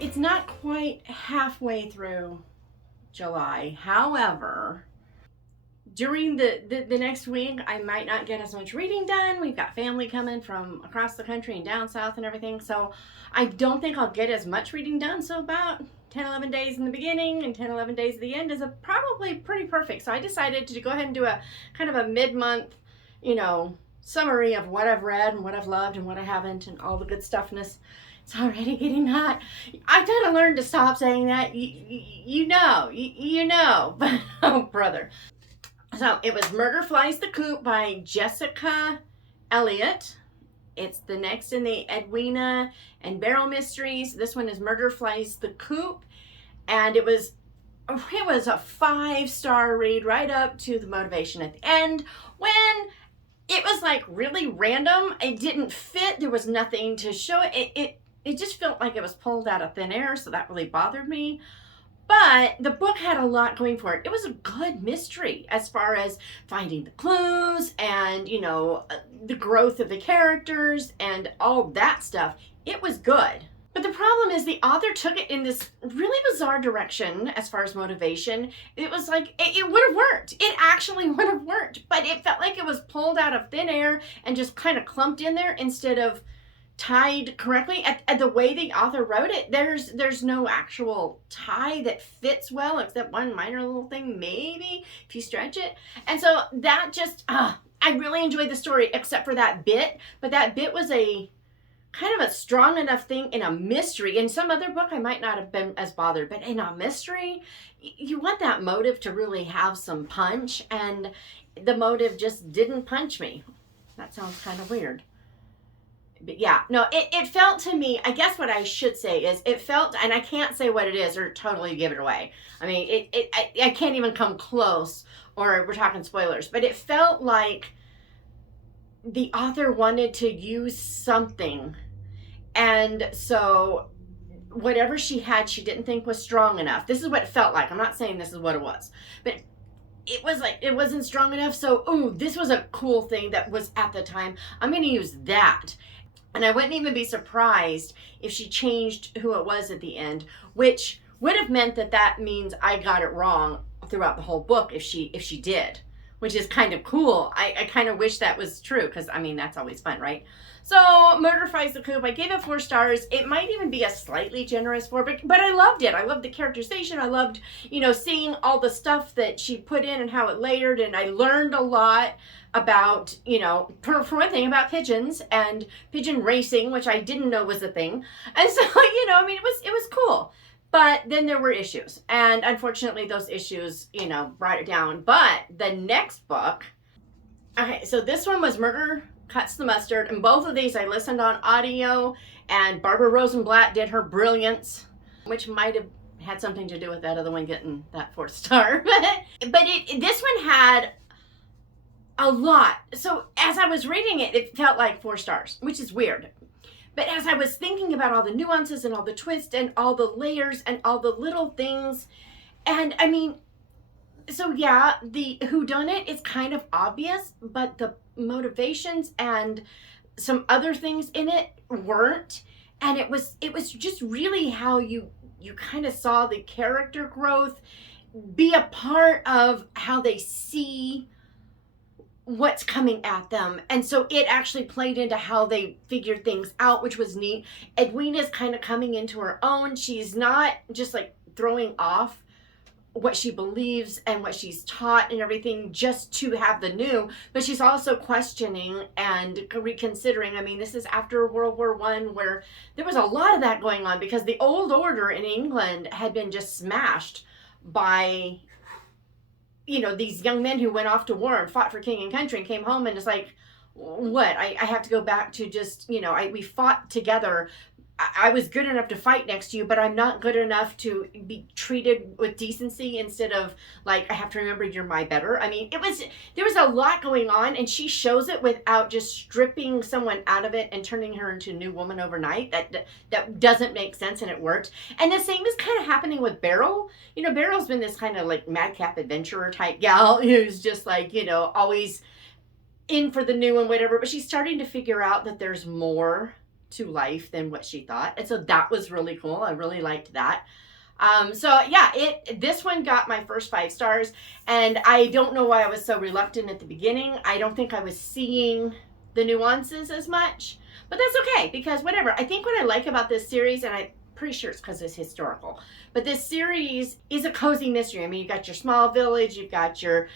it's not quite halfway through July. However, during the next week, I might not get as much reading done. We've got family coming from across the country and down south and everything. So I don't think I'll get as much reading done. So about 10, 11 days in the beginning and 10, 11 days at the end is probably pretty perfect. So I decided to go ahead and do a kind of a mid-month, summary of what I've read and what I've loved and what I haven't and all the good stuffness. It's already getting hot. I gotta learn to stop saying that. You know. But, oh, brother. So it was Murderflies The Coop by Jessica Elliot. It's the next in the Edwina and Barrel mysteries. This one is Murderflies The Coop. And it was a 5-star read right up to the motivation at the end, when it was like really random. It didn't fit. There was nothing to show it. It just felt like it was pulled out of thin air, so that really bothered me. But the book had a lot going for it. It was a good mystery as far as finding the clues and, the growth of the characters and all that stuff. It was good. But the problem is the author took it in this really bizarre direction as far as motivation. It was like, it would have worked. It actually would have worked. But it felt like it was pulled out of thin air and just kind of clumped in there instead of tied correctly. At the way the author wrote it, there's no actual tie that fits well, except one minor little thing, maybe, if you stretch it. And so that just, I really enjoyed the story, except for that bit. But that bit was a kind of a strong enough thing in a mystery. In some other book, I might not have been as bothered. But in a mystery, you want that motive to really have some punch. And the motive just didn't punch me. That sounds kind of weird. But yeah, no, it felt to me, I guess what I should say is it felt, and I can't say what it is or totally give it away. I mean, I can't even come close, or we're talking spoilers, but it felt like the author wanted to use something. And so whatever she had, she didn't think was strong enough. This is what it felt like. I'm not saying this is what it was, but it was like, it wasn't strong enough. So, ooh, this was a cool thing that was at the time. I'm going to use that. And I wouldn't even be surprised if she changed who it was at the end, which would have meant that means I got it wrong throughout the whole book if she did, which is kind of cool. I kind of wish that was true, because, I mean, that's always fun, right? So, Murderflies The Coop, I gave it 4 stars. It might even be a slightly generous 4, but I loved it. I loved the characterization. I loved, seeing all the stuff that she put in and how it layered, and I learned a lot about, for one thing, about pigeons and pigeon racing, which I didn't know was a thing. And so, it was cool. But then there were issues. And unfortunately, those issues, brought it down. But the next book, okay, so this one was Murder Cuts the Mustard. And both of these I listened on audio. And Barbara Rosenblatt did her brilliance, which might have had something to do with that other one getting that 4th star. But this one had a lot. So as I was reading it, it felt like 4 stars, which is weird. But as I was thinking about all the nuances and all the twists and all the layers and all the little things, and I mean, so yeah, the whodunit is kind of obvious, but the motivations and some other things in it weren't. And it was just really how you kind of saw the character growth be a part of how they see what's coming at them. And so it actually played into how they figured things out, which was neat. Edwina's kind of coming into her own. She's not just like throwing off what she believes and what she's taught and everything just to have the new, but she's also questioning and reconsidering. I mean, this is after World War I, where there was a lot of that going on, because the old order in England had been just smashed by these young men who went off to war and fought for king and country and came home, and it's like, what? I have to go back to just, we fought together. I was good enough to fight next to you, but I'm not good enough to be treated with decency, instead of like, I have to remember you're my better. I mean, there was a lot going on, and she shows it without just stripping someone out of it and turning her into a new woman overnight. That doesn't make sense, and it worked. And the same is kind of happening with Beryl. Beryl's been this kind of like madcap adventurer type gal who's just like, always in for the new and whatever, but she's starting to figure out that there's more to life than what she thought. And so that was really cool. I really liked that. So yeah, this one got my first 5 stars, and I don't know why I was so reluctant at the beginning. I don't think I was seeing the nuances as much, but that's okay, because whatever. I think what I like about this series, and I'm pretty sure it's because it's historical, but this series is a cozy mystery. I mean, you've got your small village, you've got your,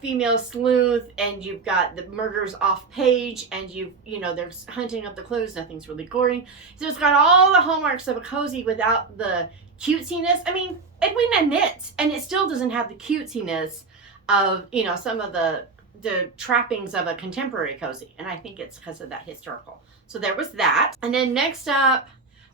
female sleuth, and you've got the murders off page, and they're hunting up the clues. Nothing's really gory. So it's got all the hallmarks of a cozy without the cutesiness. I mean, Edwina knits, and it still doesn't have the cutesiness of, some of the trappings of a contemporary cozy. And I think it's because of that historical. So there was that. And then next up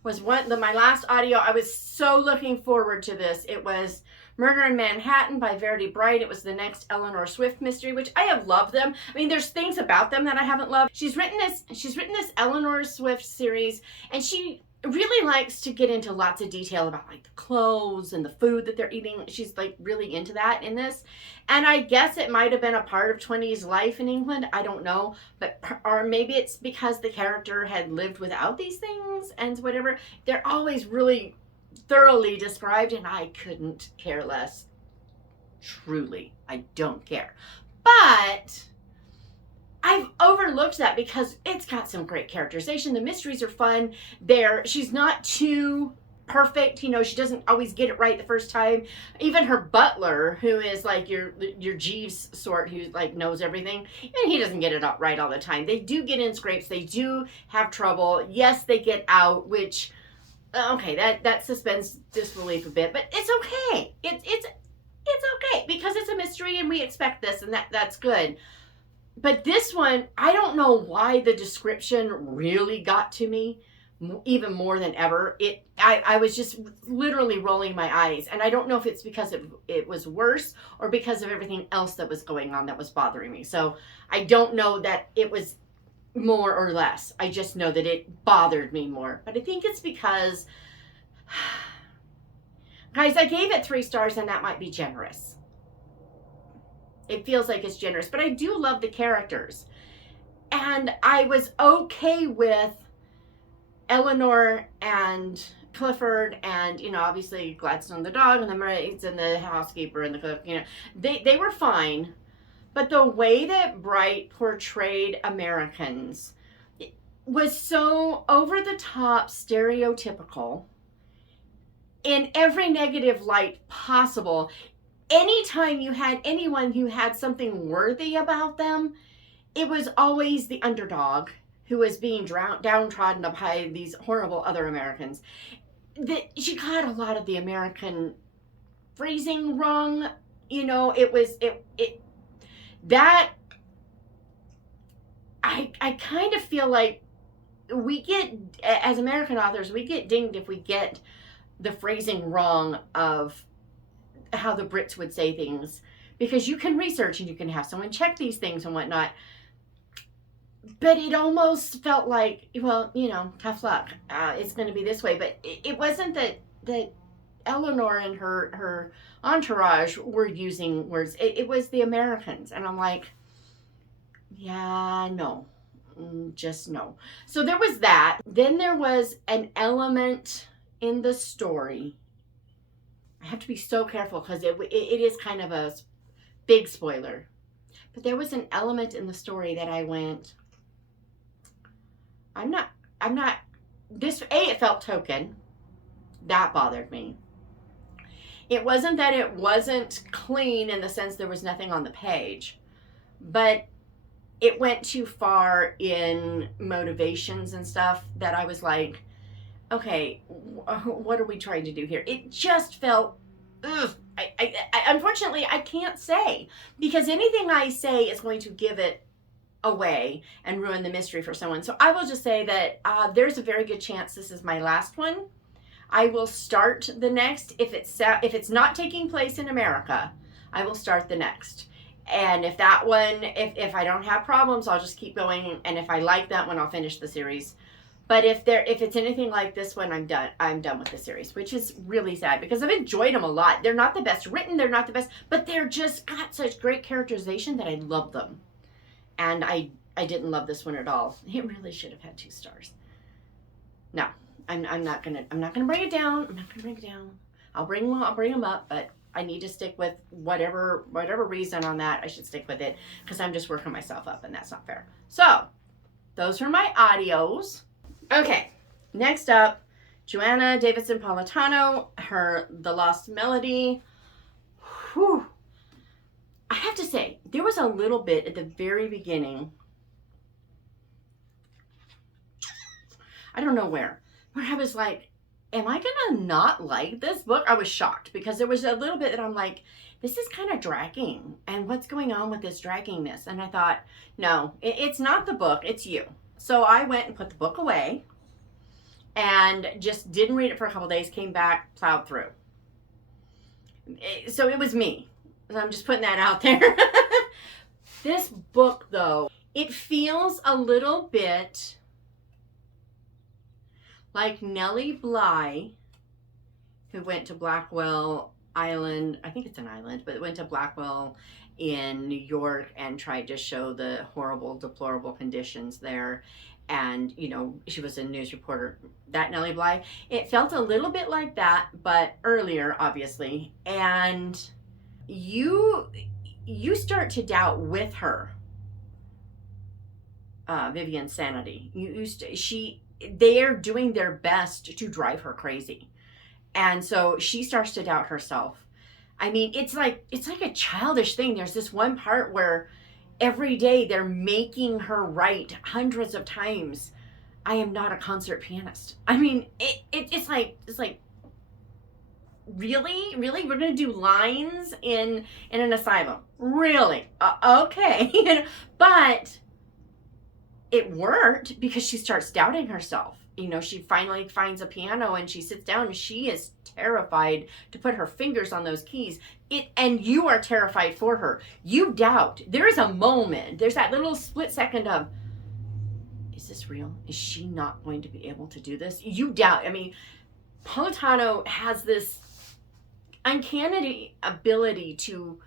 was my last audio. I was so looking forward to this. It was Murder in Manhattan by Verity Bright. It was the next Eleanor Swift mystery, which I have loved them. I mean, there's things about them that I haven't loved. She's written this Eleanor Swift series, and she really likes to get into lots of detail about like the clothes and the food that they're eating. She's like really into that in this. And I guess it might have been a part of 20s life in England. I don't know. Or maybe it's because the character had lived without these things and whatever. They're always really thoroughly described, and I couldn't care less. Truly, I don't care. But I've overlooked that because it's got some great characterization. The mysteries are fun. She's not too perfect. She doesn't always get it right the first time. Even her butler, who is like your Jeeves sort, who like knows everything, and he doesn't get it right all the time. They do get in scrapes. They do have trouble. Yes, they get out, which, okay, that suspends disbelief a bit, but it's okay. It's okay because it's a mystery and we expect this, and that's good. But this one, I don't know why the description really got to me even more than ever. I was just literally rolling my eyes. And I don't know if it's because it was worse or because of everything else that was going on that was bothering me. So I don't know that it was more or less. I just know that it bothered me more. But I think it's because, guys, I gave it 3 stars, and that might be generous. It feels like it's generous, but I do love the characters. And I was okay with Eleanor and Clifford and, obviously Gladstone the dog and the Mermaids and the housekeeper and the cook, they were fine. But the way that Bright portrayed Americans was so over the top, stereotypical in every negative light possible. Anytime you had anyone who had something worthy about them, it was always the underdog who was being downtrodden by these horrible other Americans. She got a lot of the American phrasing wrong. I kind of feel like we get, as American authors, we get dinged if we get the phrasing wrong of how the Brits would say things, because you can research and you can have someone check these things and whatnot. But it almost felt like, well, tough luck. It's going to be this way. But it wasn't that Eleanor and her entourage were using words. It was the Americans. And I'm like, yeah, no. Just no. So there was that. Then there was an element in the story. I have to be so careful because it is kind of a big spoiler. But there was an element in the story that I went, I'm not, it felt token. That bothered me. It wasn't that it wasn't clean in the sense there was nothing on the page, but it went too far in motivations and stuff that I was like, okay, what are we trying to do here? It just felt, ugh. I unfortunately, I can't say, because anything I say is going to give it away and ruin the mystery for someone. So I will just say that there's a very good chance this is my last one. I will start the next. If it's not taking place in America, I will start the next. And if that one, if I don't have problems, I'll just keep going. And if I like that one, I'll finish the series. But if it's anything like this one, I'm done. I'm done with the series, which is really sad because I've enjoyed them a lot. They're not the best written, they're not the best, but they're just got such great characterization that I love them. And I didn't love this one at all. It really should have had 2 stars. No, I'm not gonna bring it down. I'm not gonna bring it down. I'll bring them up, but I need to stick with whatever reason on that. I should stick with it because I'm just working myself up, and that's not fair. So those are my audios. Okay, next up, Joanna, Davidson, Politano, The Lost Melody. Whew. I have to say, there was a little bit at the very beginning, I don't know where I was like, am I gonna not like this book? I was shocked because there was a little bit that I'm like, this is kind of dragging, and what's going on with this draggingness? And I thought, no, it's not the book, it's you. So I went and put the book away and just didn't read it for a couple days, came back, plowed through. So it was me. So I'm just putting that out there. This book, though, it feels a little bit like Nellie Bly, who went to Blackwell Island, I think it's an island, but went to Blackwell in New York and tried to show the horrible, deplorable conditions there. And, you know, she was a news reporter, that Nellie Bly. It felt a little bit like that, but earlier, obviously. And you start to doubt with her Vivian's sanity. They are doing their best to drive her crazy. And so she starts to doubt herself. I mean, it's like a childish thing. There's this one part where every day they're making her write hundreds of times, I am not a concert pianist. I mean, it's like really we're gonna do lines in an asylum, really? Okay. But it worked because she starts doubting herself. You know, she finally finds a piano and she sits down and she is terrified to put her fingers on those keys. And you are terrified for her. You doubt. There is a moment, there's that little split second of, is this real? Is she not going to be able to do this? You doubt. I mean, Politano has this uncanny ability to,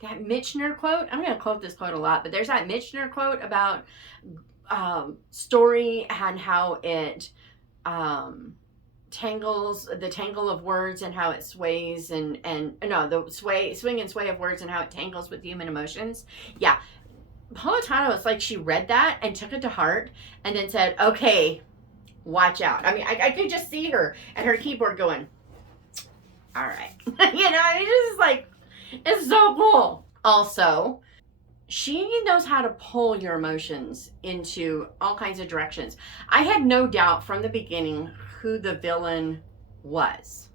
that Michener quote, I'm going to quote this quote a lot, but there's that Michener quote about story and how it tangles, the tangle of words and how it sways and no, the swing and sway of words and how it tangles with human emotions. Yeah. Politano, it's like she read that and took it to heart and then said, okay, watch out. I mean, I could just see her at her keyboard going, all right. You know, it's just like, it's so cool. Also, she knows how to pull your emotions into all kinds of directions. I had no doubt from the beginning who the villain was.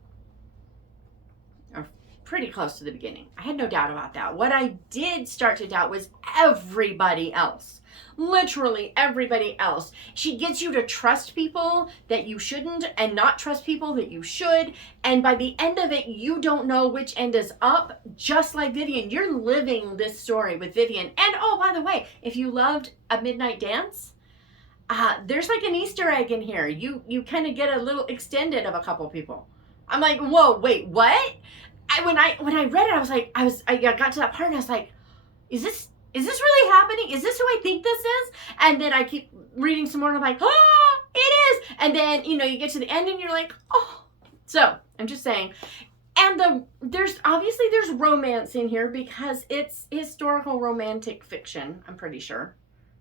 Or pretty close to the beginning. I had no doubt about that. What I did start to doubt was everybody else. Literally everybody else. She gets you to trust people that you shouldn't and not trust people that you should. And by the end of it, you don't know which end is up, just like Vivian. You're living this story with Vivian. And oh, by the way, if you loved A Midnight Dance, there's like an Easter egg in here. You kind of get a little extended of a couple people. I'm like, whoa, wait, what? When I read it, I got to that part and I was like, is this really happening? Is this who I think this is? And then I keep reading some more and I'm like, oh, it is. And then, you know, you get to the end and you're like, oh. So I'm just saying. And there's romance in here because it's historical romantic fiction, I'm pretty sure.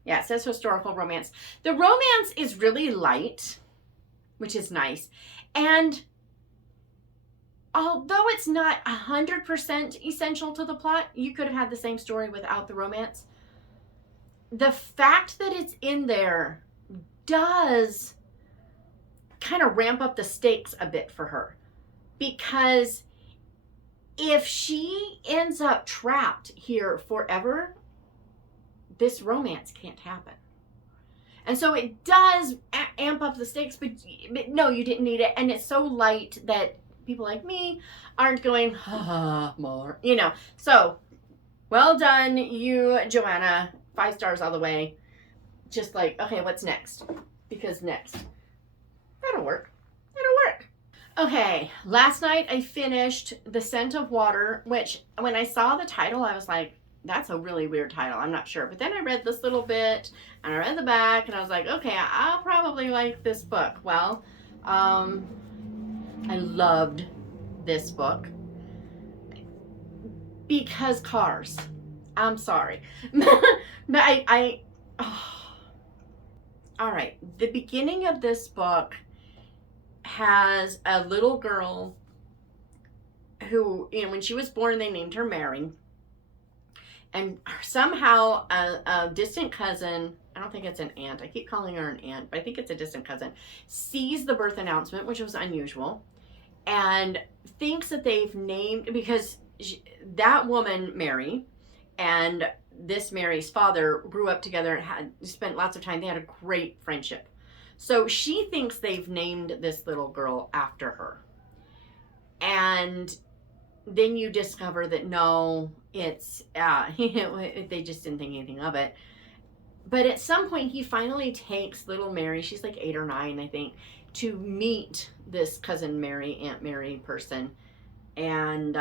Yeah, it says historical romance. The romance is really light, which is nice. And although it's not 100% essential to the plot, you could have had the same story without the romance. The fact that it's in there does kind of ramp up the stakes a bit for her. Because if she ends up trapped here forever, this romance can't happen. And so it does amp up the stakes, but no, you didn't need it. And it's so light that people like me aren't going, more, you know. So, well done, you, Joanna. 5 stars all the way. Just like, okay, what's next? Because next, that'll work. Okay, last night I finished The Scent of Water, which when I saw the title, I was like, that's a really weird title. I'm not sure. But then I read this little bit, and I read the back, and I was like, okay, I'll probably like this book. Well, I loved this book because cars. I'm sorry. But all right. The beginning of this book has a little girl who, you know, when she was born, they named her Mary. And somehow a distant cousin, I don't think it's an aunt, I keep calling her an aunt, but I think it's a distant cousin, sees the birth announcement, which was unusual, and thinks that they've named, because that woman, Mary, and this Mary's father grew up together and had spent lots of time. They had a great friendship. So she thinks they've named this little girl after her. And then you discover that no, it's, they just didn't think anything of it. But at some point, he finally takes little Mary, she's like 8 or 9, I think, to meet this cousin Mary, Aunt Mary person. And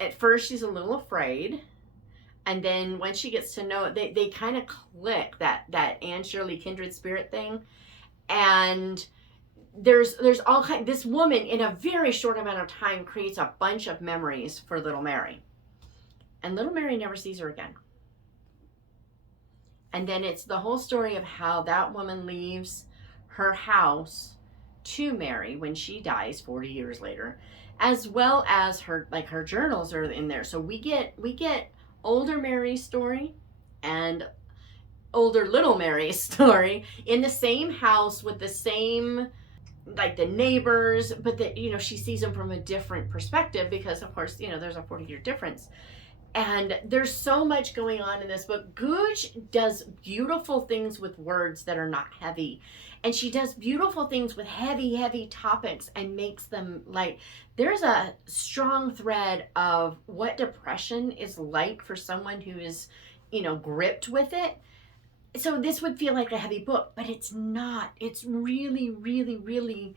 at first, she's a little afraid. And then when she gets to know it, they kind of click, that Anne Shirley kindred spirit thing. And there's all kind. This woman in a very short amount of time creates a bunch of memories for little Mary, and little Mary never sees her again. And then it's the whole story of how that woman leaves her house to Mary when she dies 40 years later, as well as her journals are in there. So we get older Mary's story and older little Mary's story in the same house with the same, like, the neighbors, but that, you know, she sees them from a different perspective because, of course, you know, there's a 40-year difference. And there's so much going on in this book. Goudge does beautiful things with words that are not heavy. And she does beautiful things with heavy topics and makes them light. There's a strong thread of what depression is like for someone who is, you know, gripped with it. So this would feel like a heavy book, but it's not. It's really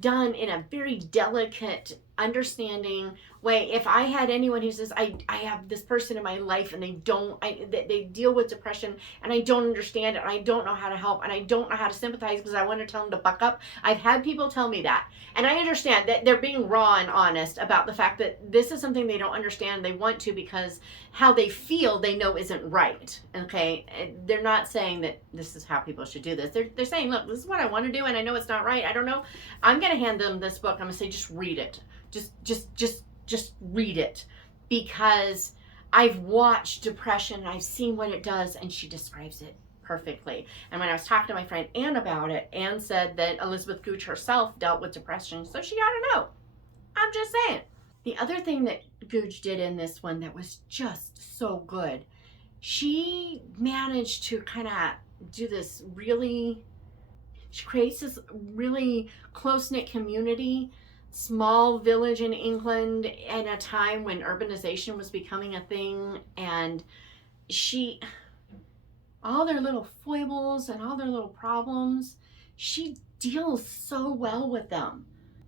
done in a very delicate, understanding way. If I had anyone who says, I have this person in my life and they deal with depression and I don't understand it, and I don't know how to help, and I don't know how to sympathize because I want to tell them to buck up. I've had people tell me that. And I understand that they're being raw and honest about the fact that this is something they don't understand. They want to, because how they feel they know isn't right. Okay? They're not saying that this is how people should do this. They're saying, look, this is what I want to do and I know it's not right. I don't know. I'm going to hand them this book. I'm going to say, just read it. Just read it, because I've watched depression and I've seen what it does, and she describes it perfectly. And when I was talking to my friend Anne about it, Anne said that Elizabeth Goudge herself dealt with depression, so she ought to know. I'm just saying. The other thing that Goudge did in this one that was just so good, she managed to kind of do this really, she creates this really close-knit community, small village in England at a time when urbanization was becoming a thing, and all their little foibles and all their little problems, she deals so well with them.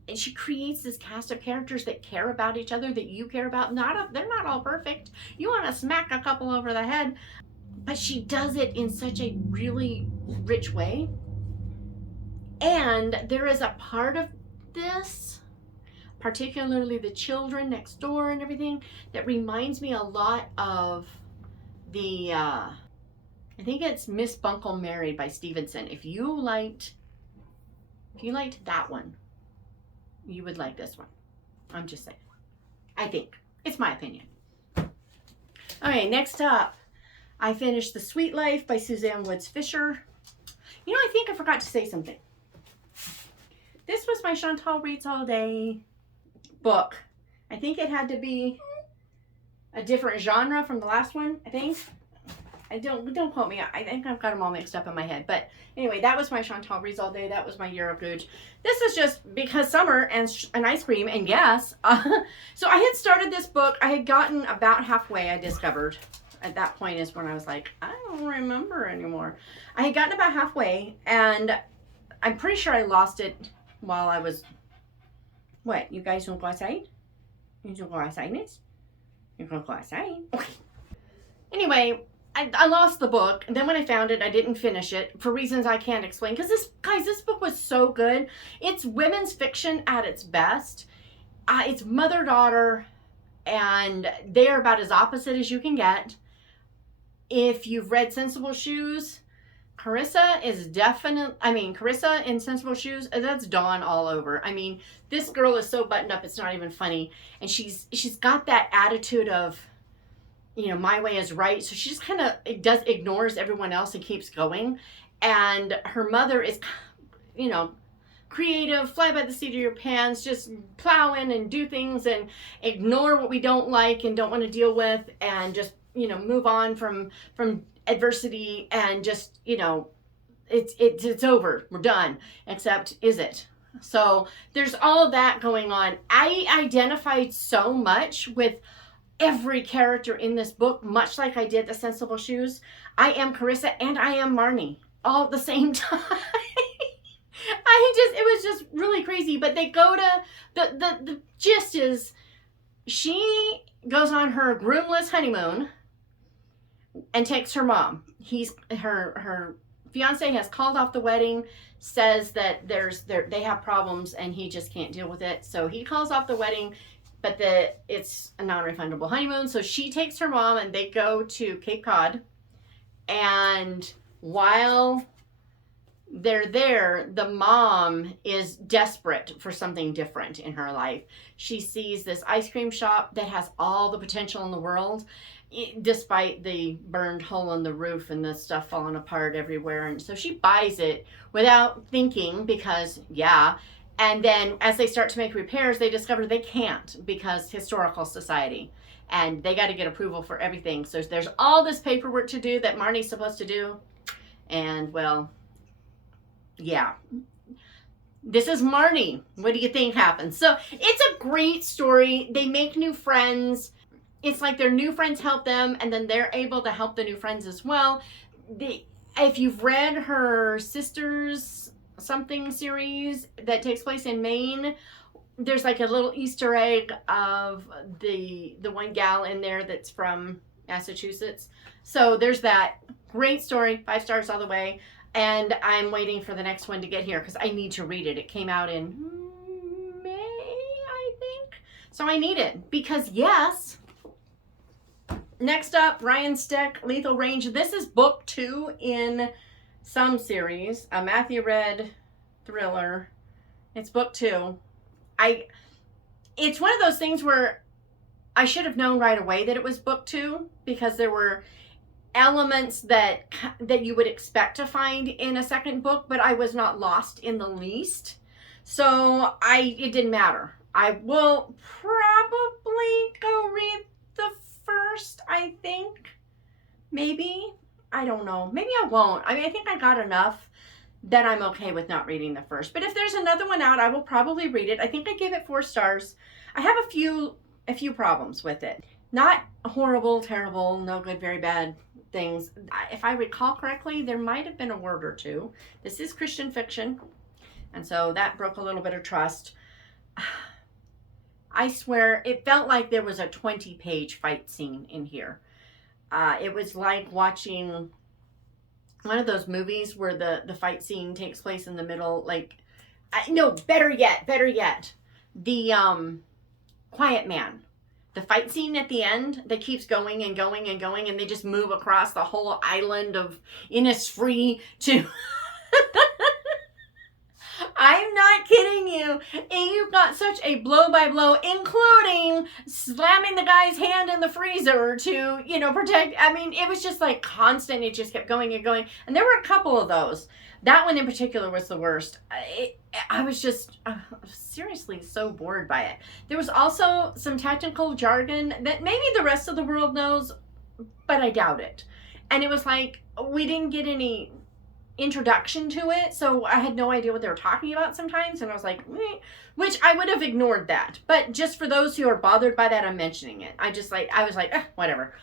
And she creates this cast of characters that care about each other, that you care about. They're not all perfect. You want to smack a couple over the head, but she does it in such a really rich way. And there is a part of this, particularly the children next door and everything, that reminds me a lot of the, I think it's Miss Buncle Married by Stevenson. If you liked that one, you would like this one. I'm just saying. I think. It's my opinion. Okay, next up, I finished The Sweet Life by Suzanne Woods Fisher. You know, I think I forgot to say something. This was my Chantal Reads All Day book. I think it had to be a different genre from the last one, I think. Don't quote me. I think I've got them all mixed up in my head. But anyway, that was my Chantal Reads All Day. That was my year of Goudge. This is just because summer and ice cream and gas. So I had started this book. I had gotten about halfway, I discovered. At that point is when I was like, I don't remember anymore. I had gotten about halfway, and I'm pretty sure I lost it while I was... What? You guys don't go outside? You don't go outside, Miss? You're going to class, hey. Okay. Anyway, I lost the book, and then when I found it, I didn't finish it for reasons I can't explain. Because this book was so good. It's women's fiction at its best. It's mother-daughter, and they are about as opposite as you can get. If you've read Sensible Shoes, Carissa in Sensible Shoes, that's Dawn all over. I mean, this girl is so buttoned up, it's not even funny. And she's got that attitude of, my way is right. So she just kind of ignores everyone else and keeps going. And her mother is, creative, fly by the seat of your pants, just plow in and do things and ignore what we don't like and don't want to deal with, and just, move on from adversity, and just, it's over. We're done. Except, is it? So there's all of that going on. I identified so much with every character in this book, much like I did the Sensible Shoes. I am Carissa and I am Marnie all at the same time. It was just really crazy. But they go to, the gist is, she goes on her groomless honeymoon and takes her mom. Her fiance has called off the wedding, says that they have problems and he just can't deal with it. So he calls off the wedding, but it's a non-refundable honeymoon. So she takes her mom and they go to Cape Cod. And while they're there, the mom is desperate for something different in her life. She sees this ice cream shop that has all the potential in the world, despite the burned hole in the roof and the stuff falling apart everywhere. And so she buys it without thinking, because, and then as they start to make repairs, they discover they can't, because historical society, and they got to get approval for everything. So there's all this paperwork to do that Marnie's supposed to do. And, well, this is Marnie. What do you think happens? So it's a great story. They make new friends. It's like their new friends help them, and then they're able to help the new friends as well. If you've read her Sisters Something series that takes place in Maine, there's like a little Easter egg of the one gal in there that's from Massachusetts. So there's that. Great story. 5 stars all the way. And I'm waiting for the next one to get here because I need to read it. It came out in May, I think. So I need it because, yes. Next up, Ryan Steck, Lethal Range. This is book 2 in some series. A Matthew Read thriller. It's book 2. It's one of those things where I should have known right away that it was book 2, because there were elements that you would expect to find in a second book, but I was not lost in the least. So it didn't matter. I will probably go read the first, I think. Maybe. I don't know. Maybe I won't. I think I got enough that I'm okay with not reading the first. But if there's another one out, I will probably read it. I think I gave it 4 stars. I have a few problems with it. Not horrible, terrible, no good, very bad things. If I recall correctly, there might have been a word or two. This is Christian fiction, and so that broke a little bit of trust. I swear, it felt like there was a 20-page fight scene in here. It was like watching one of those movies where the fight scene takes place in the middle. No, better yet, the Quiet Man. The fight scene at the end that keeps going and going and going, and they just move across the whole island of Innisfree to... I'm not kidding you. And you've got such a blow-by-blow, including slamming the guy's hand in the freezer to, protect. It was just like constant. It just kept going and going. And there were a couple of those. That one in particular was the worst. I was just seriously so bored by it. There was also some technical jargon that maybe the rest of the world knows, but I doubt it. And it was like, we didn't get any introduction to it, so I had no idea what they were talking about sometimes, and I was like, which I would have ignored that. But just for those who are bothered by that, I'm mentioning it. I was like, whatever.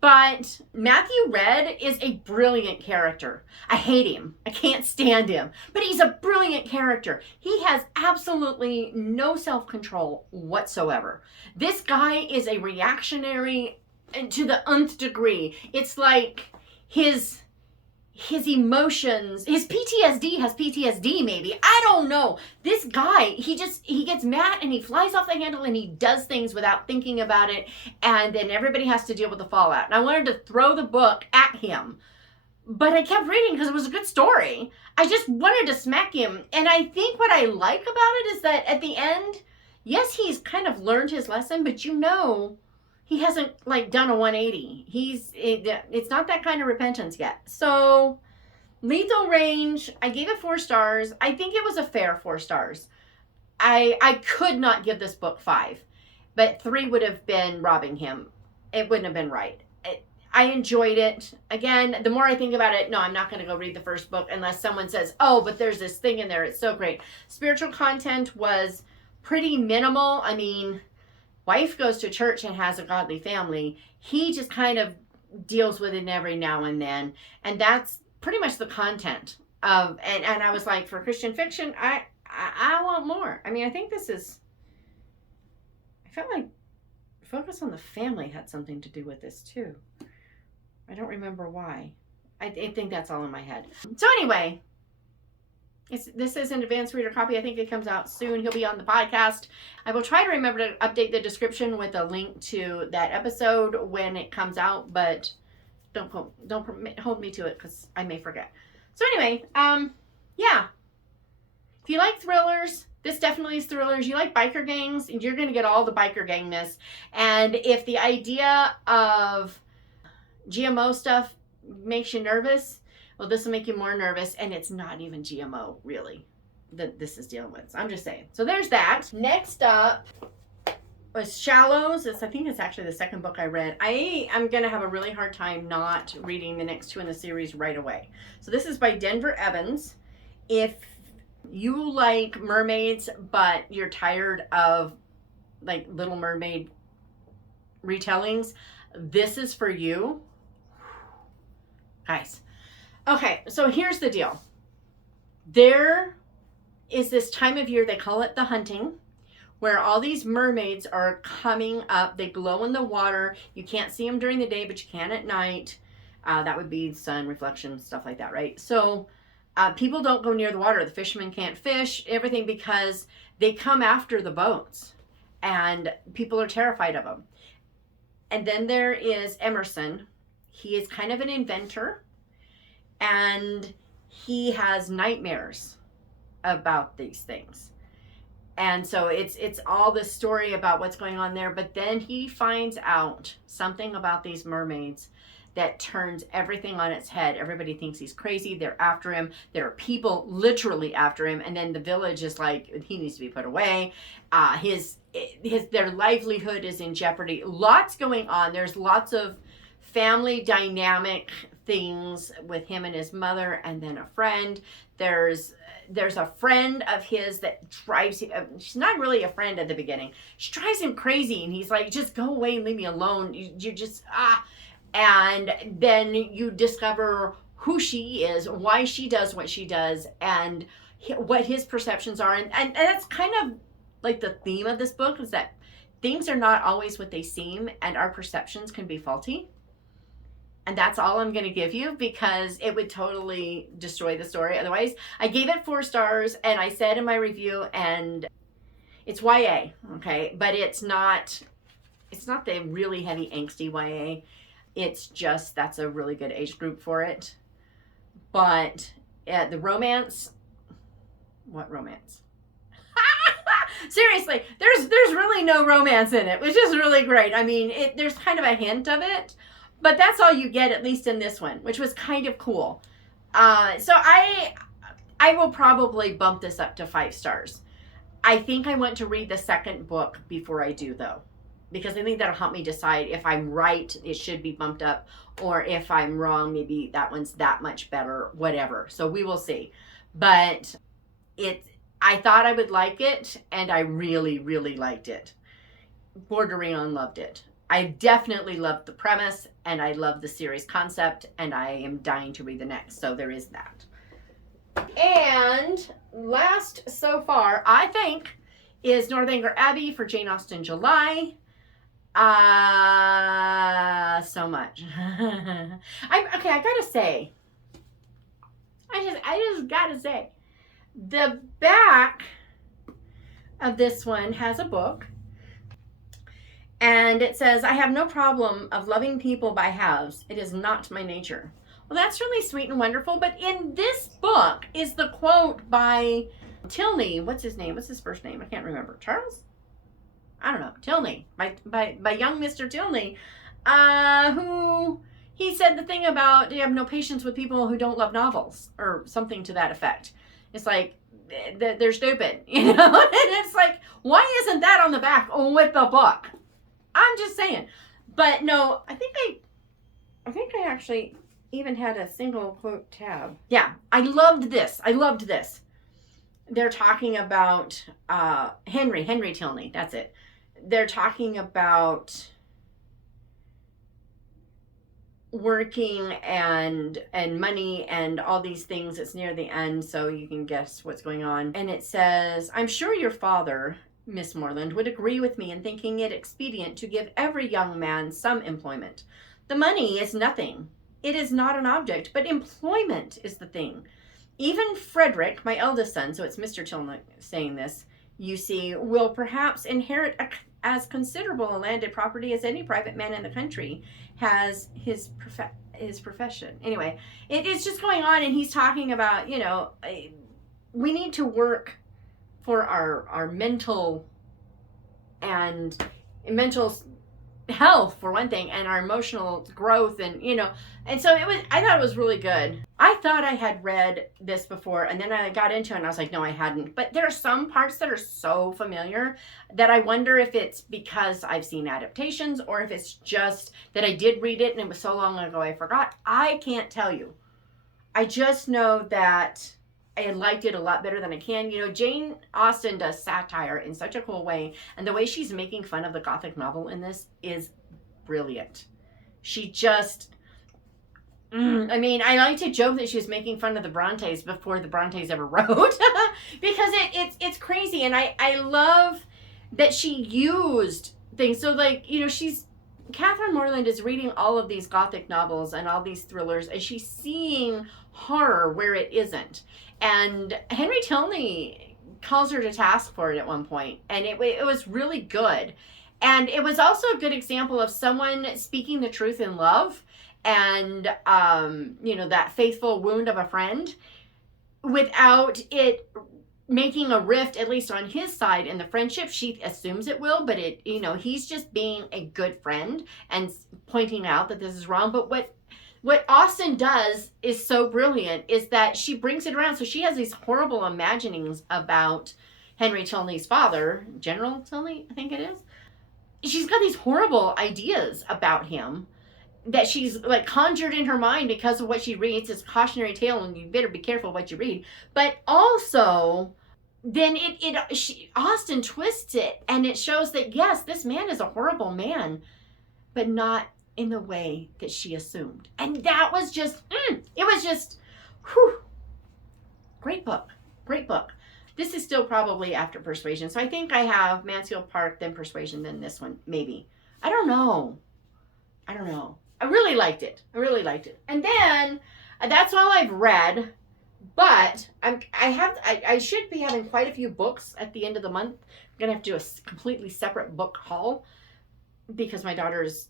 But Matthew Red is a brilliant character. I hate him. I can't stand him. But he's a brilliant character. He has absolutely no self-control whatsoever. This guy is a reactionary to the nth degree. It's like his emotions, his PTSD has PTSD maybe. I don't know. This guy, he gets mad and he flies off the handle and he does things without thinking about it. And then everybody has to deal with the fallout. And I wanted to throw the book at him, but I kept reading because it was a good story. I just wanted to smack him. And I think what I like about it is that at the end, yes, he's kind of learned his lesson, but he hasn't like done a 180. It's not that kind of repentance yet. So Lethal Range, I gave it 4 stars. I think it was a fair 4 stars. I could not give this book 5, but 3 would have been robbing him. It wouldn't have been right. I enjoyed it. Again, the more I think about it, no, I'm not going to go read the first book unless someone says, oh, but there's this thing in there. It's so great. Spiritual content was pretty minimal. I mean, wife goes to church and has a godly family. He just kind of deals with it every now and then. And that's pretty much the content of, and I was like, for Christian fiction, I want more. I mean, I think I felt like Focus on the Family had something to do with this too. I don't remember why. I think that's all in my head. So anyway, this is an advanced reader copy. I think it comes out soon. He'll be on the podcast. I will try to remember to update the description with a link to that episode when it comes out, but don't hold me to it because I may forget. So anyway, yeah. If you like thrillers, this definitely is thrillers. You like biker gangs, you're going to get all the biker gangness. And if the idea of GMO stuff makes you nervous, well, this will make you more nervous, and it's not even GMO, really, that this is dealing with. So I'm just saying. So there's that. Next up was Shallows. I think it's actually the second book I read. I am going to have a really hard time not reading the next 2 in the series right away. So this is by Denver Evans. If you like mermaids, but you're tired of like Little Mermaid retellings, this is for you. Guys. Okay, so here's the deal. There is this time of year, they call it the hunting, where all these mermaids are coming up. They glow in the water. You can't see them during the day, but you can at night. That would be sun, reflection, stuff like that, right? So people don't go near the water. The fishermen can't fish, everything, because they come after the boats, and people are terrified of them. And then there is Emerson. He is kind of an inventor, and he has nightmares about these things. And so it's all this story about what's going on there. But then he finds out something about these mermaids that turns everything on its head. Everybody thinks he's crazy. They're after him. There are people literally after him. And then the village is like, he needs to be put away. Their livelihood is in jeopardy. Lots going on. There's lots of family dynamic things with him and his mother, and then a friend. There's a friend of his that drives him. She's not really a friend at the beginning. She drives him crazy, and he's like, just go away and leave me alone. You just, And then you discover who she is, why she does what she does, and what his perceptions are. And that's kind of like the theme of this book, is that things are not always what they seem, and our perceptions can be faulty. And that's all I'm going to give you, because it would totally destroy the story otherwise. I gave it 4 stars, and I said in my review, and it's YA, okay? But it's not the really heavy angsty YA. It's just, that's a really good age group for it. But the romance, what romance? Seriously, there's really no romance in it, which is really great. I mean, there's kind of a hint of it, but that's all you get, at least in this one, which was kind of cool. So I will probably bump this up to 5 stars. I think I want to read the second book before I do, though, because I think that'll help me decide if I'm right, it should be bumped up, or if I'm wrong, maybe that one's that much better, whatever. So we will see. But I thought I would like it, and I really, really liked it. Bordering on loved it. I definitely loved the premise, and I love the series concept, and I am dying to read the next. So there is that. And last so far, I think, is Northanger Abbey for Jane Austen July. So much. I gotta say, I just gotta say, the back of this one has a book, and it says, "I have no problem of loving people by halves. It is not my nature." Well, that's really sweet and wonderful, but in this book is the quote by Tilney. What's his name? What's his first name? I can't remember. Charles? I don't know. Tilney. By young Mr. Tilney, who he said the thing about, you have no patience with people who don't love novels, or something to that effect. It's like, they're stupid, you know? And it's like, why isn't that on the back with the book? I'm just saying. But no, I think I actually even had a single quote tab. Yeah, I loved this. They're talking about Henry Tilney. That's it. They're talking about working and money and all these things. It's near the end, so you can guess what's going on. And it says, "I'm sure your father, Miss Morland, would agree with me in thinking it expedient to give every young man some employment. The money is nothing. It is not an object, but employment is the thing. Even Frederick, my eldest son," so it's Mr. Tilney saying this, "you see, will perhaps inherit as considerable a landed property as any private man in the country has his profession." Anyway, it's just going on, and he's talking about, you know, we need to work for our mental health, for one thing, and our emotional growth, and, you know, and so I thought it was really good. I thought I had read this before, and then I got into it and I was like, no, I hadn't. But there are some parts that are so familiar that I wonder if it's because I've seen adaptations, or if it's just that I did read it and it was so long ago I forgot. I can't tell you. I just know that I liked it a lot better than I can. You know, Jane Austen does satire in such a cool way, and the way she's making fun of the Gothic novel in this is brilliant. She just, I mean, I like to joke that she was making fun of the Brontes before the Brontes ever wrote, because it's crazy, and I love that she used things. So, like, you know, Catherine Morland is reading all of these Gothic novels and all these thrillers, and she's seeing horror where it isn't. And Henry Tilney calls her to task for it at one point, and it was really good. And it was also a good example of someone speaking the truth in love, and you know, that faithful wound of a friend, without it making a rift, at least on his side in the friendship. She assumes it will, but you know, he's just being a good friend and pointing out that this is wrong. But what Austen does is so brilliant, is that she brings it around. So she has these horrible imaginings about Henry Tilney's father, General Tilney, I think it is. She's got these horrible ideas about him that she's like conjured in her mind because of what she reads. It's a cautionary tale, and you better be careful what you read. But also, then Austen twists it, and it shows that, yes, this man is a horrible man, but not in the way that she assumed. And that was just, it was just, whew. Great book. This is still probably after Persuasion. So I think I have Mansfield Park, then Persuasion, then this one, maybe. I don't know. I really liked it. And then, that's all I've read. But I should be having quite a few books at the end of the month. I'm going to have to do a completely separate book haul, because my daughter's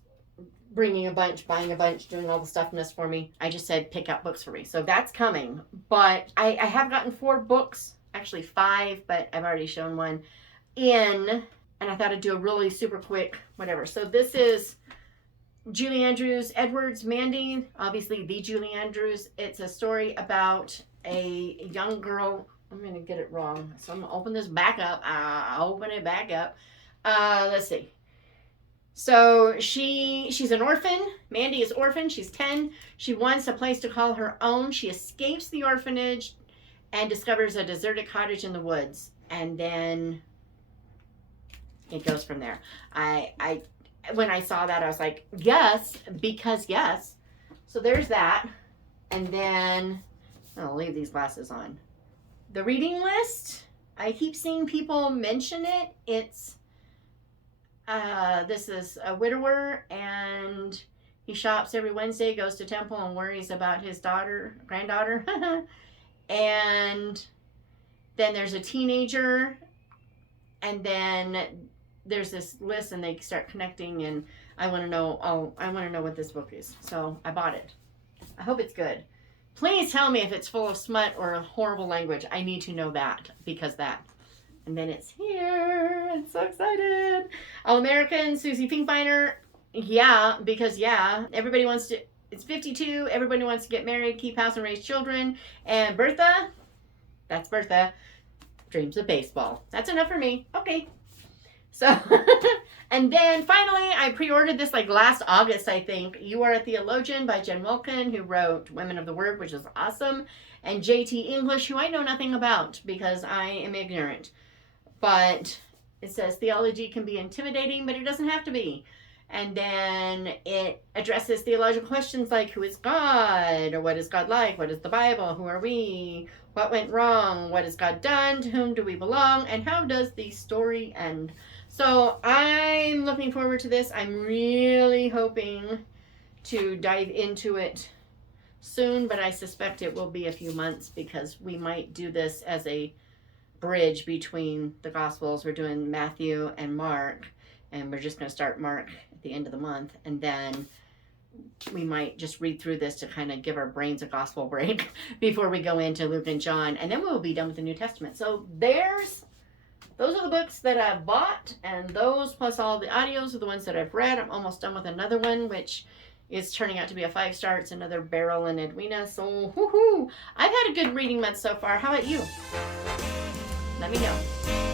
bringing a bunch, buying a bunch, doing all the stuffness for me. I just said pick up books for me. So that's coming. But I have gotten 4 books, actually 5, but I've already shown one in. And I thought I'd do a really super quick whatever. So this is Julie Andrews Edwards, Mandy, obviously the Julie Andrews. It's a story about a young girl. I'm going to get it wrong, so I'm going to open this back up. I'll open it back up. Let's see. So she's an orphan. Mandy is orphan. She's 10. She wants a place to call her own. She escapes the orphanage and discovers a deserted cottage in the woods. And then it goes from there. when I saw that, I was like, yes, because yes. So there's that. And then I'll leave these glasses on. The reading list, I keep seeing people mention it. It's this is a widower, and he shops every Wednesday, goes to temple, and worries about his granddaughter. And then there's a teenager, and then there's this list, and they start connecting, and I want to know what this book is. So I bought it. I hope it's good. Please tell me if it's full of smut or horrible language. I need to know that, because that. And then it's here. I'm so excited. All American, Susie Pinkbeiner. Yeah, because yeah, everybody wants to, it's 52. Everybody wants to get married, keep house, and raise children. And Bertha, that's Bertha, dreams of baseball. That's enough for me. Okay. So, and then finally, I pre-ordered this like last August, I think. You Are a Theologian by Jen Wilkin, who wrote Women of the Word, which is awesome. And J.T. English, who I know nothing about because I am ignorant. But it says theology can be intimidating, but it doesn't have to be. And then it addresses theological questions like, who is God? Or what is God like? What is the Bible? Who are we? What went wrong? What has God done? To whom do we belong? And how does the story end? So I'm looking forward to this. I'm really hoping to dive into it soon, but I suspect it will be a few months because we might do this as a bridge between the Gospels. We're doing Matthew and Mark, and we're just going to start Mark at the end of the month, and then we might just read through this to kind of give our brains a gospel break before we go into Luke and John, and then we'll be done with the New Testament. So those are the books that I've bought, and those plus all the audios are the ones that I've read. I'm almost done with another one, which is turning out to be a 5-star. It's another Beryl and Edwina. So, woohoo! I've had a good reading month so far. How about you? Let me know.